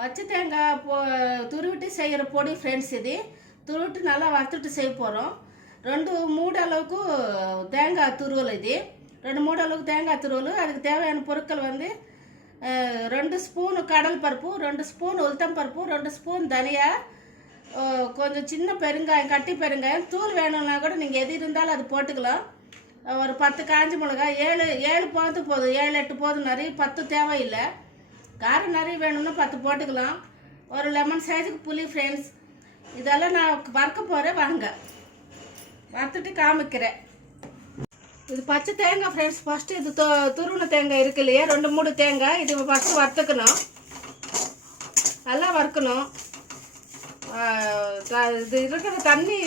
பச்சை தேங்காய் துருவிட்டு செய்கிற பொடி ஃப்ரெண்ட்ஸ். இது துருவிட்டு நல்லா வறுத்துட்டு செய்ய போகிறோம். 2 மூடு அளவுக்கு தேங்காய் துருவல். இது 2 மூடு அளவுக்கு தேங்காய் துருவல். அதுக்கு தேவையான பொருட்கள் வந்து 2 ஸ்பூன் கடல் பருப்பு, 2 ஸ்பூன் உளுத்தம் பருப்பு, 2 ஸ்பூன் தனியா, கொஞ்சம் சின்ன பெருங்காயம், கட்டி பெருங்காயம். தூள் வேணும்னா கூட நீங்கள் எது இருந்தாலும் அது போட்டுக்கலாம். ஒரு 10 காஞ்ச மிளகாய், 7 போது போதும், 7-8 போதும். நிறைய 10 தேவையில்லை. காரம் நிறைய வேணும்னா 10 போட்டுக்கலாம். ஒரு லெமன் சைஸுக்கு புளி ஃப்ரெண்ட்ஸ். இதெல்லாம் நான் வறுக்க போகிறேன், வாங்க வறுத்துட்டு காமிக்கிறேன். இது பச்சை தேங்காய் ஃப்ரெண்ட்ஸ். ஃபஸ்ட்டு இது துருவின தேங்காய் இருக்கு இல்லையா, 2-3 தேங்காய். இது ஃபஸ்ட்டு வறுத்துக்கணும், நல்லா வறுக்கணும். இது இருக்கிற தண்ணி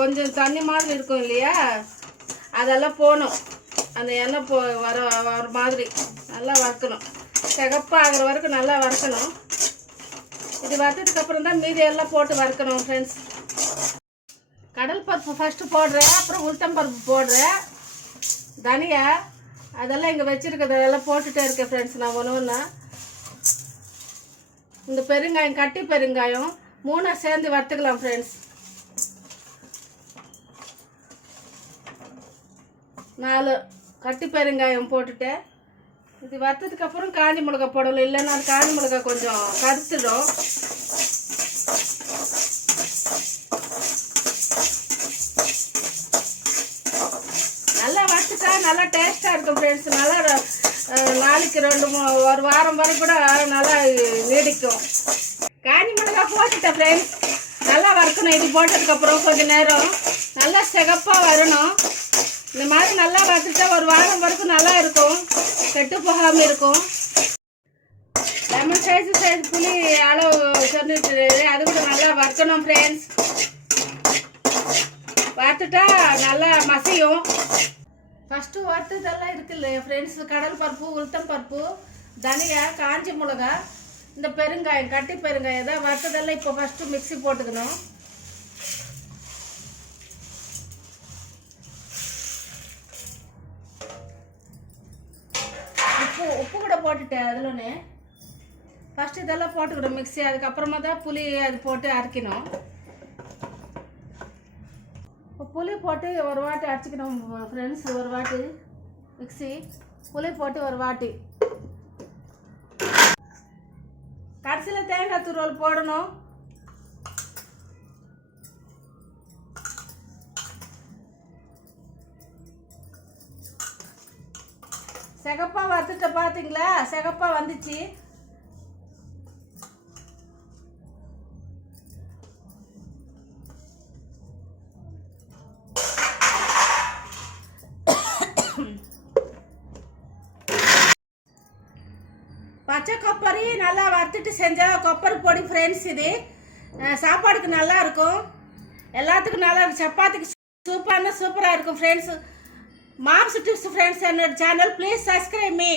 கொஞ்சம் தண்ணி மாதிரி இருக்கும் இல்லையா, அதெல்லாம் போகணும். அந்த எண்ணெய் வர மாதிரி நல்லா வறுக்கணும். சிகப்பாக ஆகிற வரைக்கும் நல்லா வறுக்கணும். இது வறுத்ததுக்கப்புறம் தான் மீதி எல்லாம் போட்டு வறுக்கணும் ஃப்ரெண்ட்ஸ். கடல் பருப்பு ஃபஸ்ட்டு போடுறேன், அப்புறம் உளுத்தம் பருப்பு போடுறேன், தனியா அதெல்லாம் இங்கே வச்சுருக்கிறது அதெல்லாம் போட்டுகிட்டே இருக்கேன் ஃப்ரெண்ட்ஸ். நான் ஒன்று இந்த பெருங்காயம், கட்டி பெருங்காயம் 3 சேர்ந்து வறுத்துக்கலாம் ஃப்ரெண்ட்ஸ். 4 கட்டி பெருங்காயம் போட்டுட்டேன். இது வறுத்ததுக்கப்புறம் காஞ்சி மிளகாய் போடணும், இல்லைன்னா காஞ்சி மிளகாய் கொஞ்சம் கருத்துடும். நல்லா வறுத்துட்டா நல்லா டேஸ்ட்டாக இருக்கும் ஃப்ரெண்ட்ஸ். நல்லா நாளைக்கு 1 வாரம் வரை கூட நல்லா நீடிக்கும். காஞ்சி மிளகாய் போட்டுட்டேன் ஃப்ரெண்ட்ஸ். நல்லா வறுக்கணும். இது போட்டதுக்கப்புறம் கொஞ்சம் நேரம் நல்லா சிகப்பாக வரணும். இந்த மாதிரி நல்லா வறுத்துட்டா 1 வாரம் வரைக்கும் நல்லா இருக்கும், கெட்டு போகாமல் இருக்கும். லெமன் சைஸ் புளி அளவு சொன்னிட்டு அது கூட நல்லா வறுக்கணும் ஃப்ரெண்ட்ஸ். வறுத்துட்டா நல்லா மசியும். ஃபஸ்ட்டு வறுத்ததெல்லாம் இருக்குல்ல ஃப்ரெண்ட்ஸ், கடல் பருப்பு, உளுத்தம் பருப்பு, தனியா, காஞ்சி மிளகாய், இந்த பெருங்காயம், கட்டி பெருங்காயம் தான் வறுத்ததெல்லாம் இப்போ ஃபஸ்ட்டு மிக்ஸி போட்டுக்கணும். உப்பு கூட போட்டுட்டேன் அதிலொன்னு. ஃபஸ்ட்டு இதெல்லாம் போட்டுக்கணும் மிக்ஸி. அதுக்கப்புறமா தான் புளி அது போட்டு அரைக்கணும். இப்போ புளி போட்டு ஒரு வாட்டி அரைச்சிக்கணும் ஃப்ரெண்ட்ஸ். ஒரு வாட்டி மிக்ஸி புளி போட்டு ஒரு வாட்டி. கடைசியில் தேங்காய் துருவல் போடணும். சிகப்பாக வறுத்துட்ட பார்த்தீங்களா, சிகப்பாக வந்துச்சு. பச்சை கொப்பரி நல்லா வறுத்துட்டு செஞ்ச கொப்பரை பொடி ஃப்ரெண்ட்ஸ். இது சாப்பாடுக்கு நல்லா இருக்கும், எல்லாத்துக்கும் நல்லா இருக்கும். சப்பாத்திக்கு சூப்பராக இருக்கும் friends. Mom's Tips friends and channel, please subscribe me.